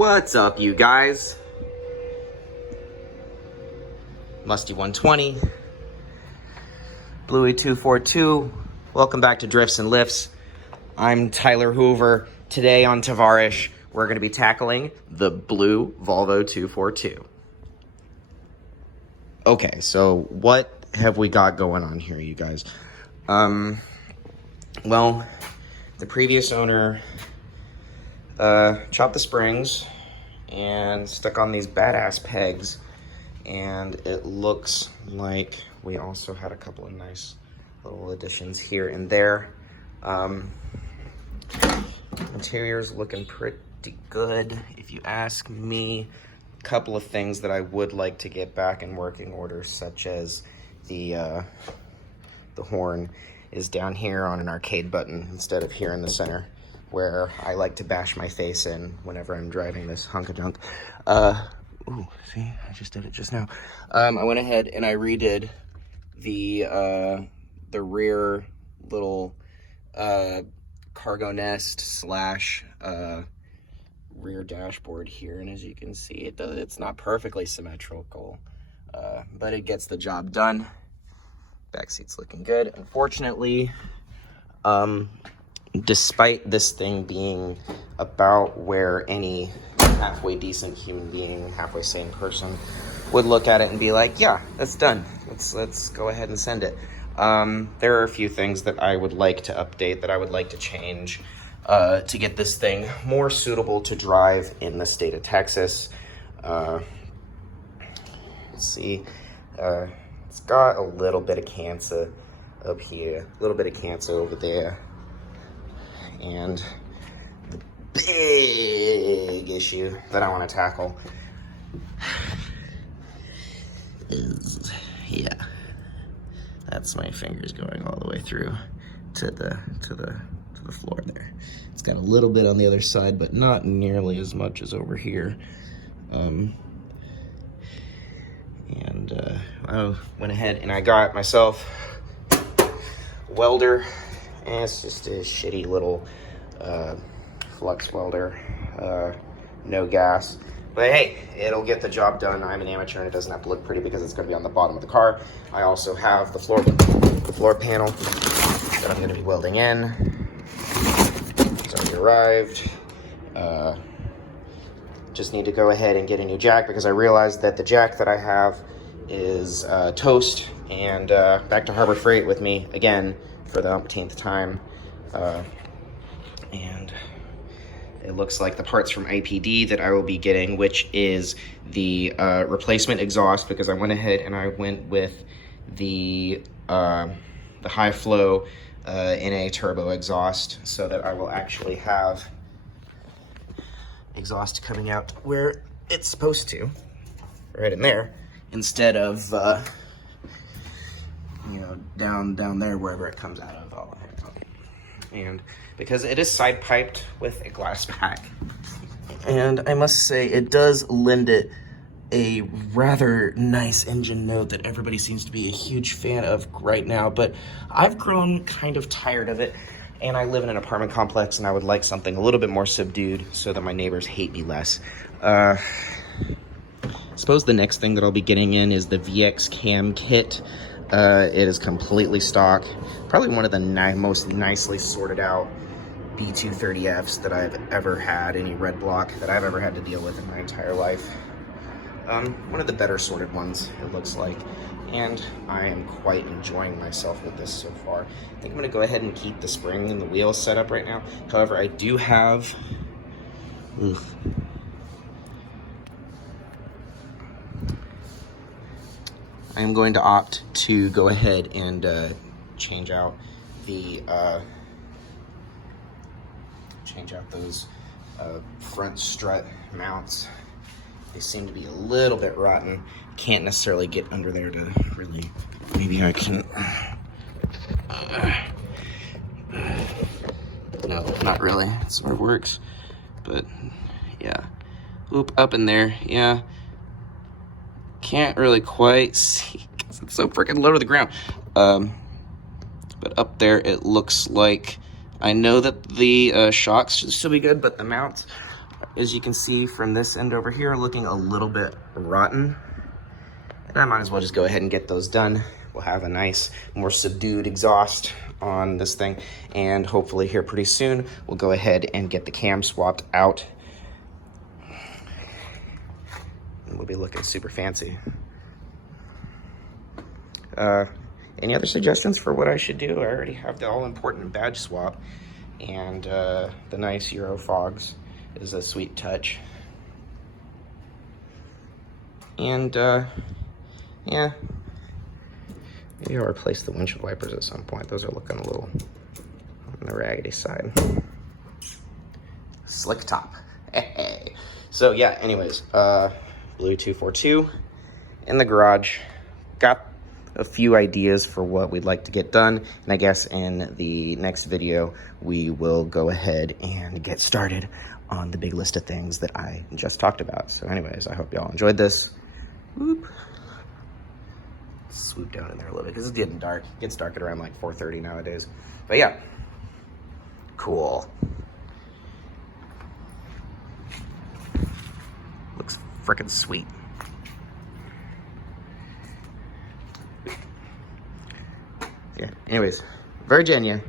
What's up, you guys? Musty 120, Bluey 242. Welcome back to Drifts and Lifts. I'm Tyler Hoover. Today on Tavarish, we're going to be tackling the blue Volvo 242. Okay, so what have we got going on here, you guys? Well, the previous owner chopped the springs and stuck on these badass pegs, and it looks like we also had a couple of nice little additions here and there. Interior's looking pretty good, if you ask me. A couple of things that I would like to get back in working order, such as the horn is down here on an arcade button instead of here in the center, where I like to bash my face in whenever I'm driving this hunk of junk. Ooh, see, I just did it just now. I went ahead and I redid the rear little cargo nest slash rear dashboard here, and as you can see, it's not perfectly symmetrical, but it gets the job done. Back seat's looking good. Unfortunately, despite this thing being about where any halfway decent human being, halfway sane person would look at it and be like, yeah, that's done. Let's go ahead and send it. There are a few things that I would like to update, that I would like to change to get this thing more suitable to drive in the state of Texas. Let's see. It's got a little bit of cancer up here, a little bit of cancer over there. And the big issue that I want to tackle is, yeah, that's my fingers going all the way through to the floor there. It's got a little bit on the other side, but not nearly as much as over here. I went ahead and I got myself a welder, and it's just a shitty little flux welder, no gas. But hey, it'll get the job done. I'm an amateur and it doesn't have to look pretty because it's going to be on the bottom of the car. I also have the floor panel that I'm going to be welding in. It's already arrived. Just need to go ahead and get a new jack because I realized that the jack that I have is toast, and back to Harbor Freight with me again for the umpteenth time. And it looks like the parts from APD that I will be getting, which is the replacement exhaust, because I went ahead and I went with the high flow NA turbo exhaust, so that I will actually have exhaust coming out where it's supposed to, right in there, instead of down there wherever it comes out of. And because it is side piped with a glass pack, and I must say it does lend it a rather nice engine note that everybody seems to be a huge fan of right now, but I've grown kind of tired of it, and I live in an apartment complex, and I would like something a little bit more subdued so that my neighbors hate me less. I suppose the next thing that I'll be getting in is the VX cam kit. It is completely stock. Probably one of the most nicely sorted out B230Fs that I've ever had, any red block that I've ever had to deal with in my entire life. One of the better sorted ones, it looks like. And I am quite enjoying myself with this so far. I think I'm gonna go ahead and keep the spring and the wheels set up right now. However, I do have, I am going to opt to go ahead and change out those front strut mounts. They seem to be a little bit rotten. Can't necessarily get under there to really, maybe I can, no, not really, it sort of works, but yeah. Oop, up in there, yeah. Can't really quite see because it's so freaking low to the ground. But up there it looks like, I know that the shocks should still be good, but the mounts as you can see from this end over here, looking a little bit rotten. And I might as well just go ahead and get those done. We'll have a nice, more subdued exhaust on this thing. And hopefully here pretty soon, we'll go ahead and get the cam swapped out. And we'll be looking super fancy. Any other suggestions for what I should do? I already have the all-important badge swap, and the nice Euro fogs is a sweet touch. And yeah, maybe I'll replace the windshield wipers at some point. Those are looking a little on the raggedy side. Slick top. So yeah, anyways, Bluey 242 in the garage. Got a few ideas for what we'd like to get done, and I guess in the next video we will go ahead and get started on the big list of things that I just talked about. So anyways, I hope y'all enjoyed this. Whoop. Swoop down in there a little bit because it's getting dark. It gets dark at around like 4:30 nowadays. But yeah, cool. Looks freaking sweet. Yeah, anyways, Virginia.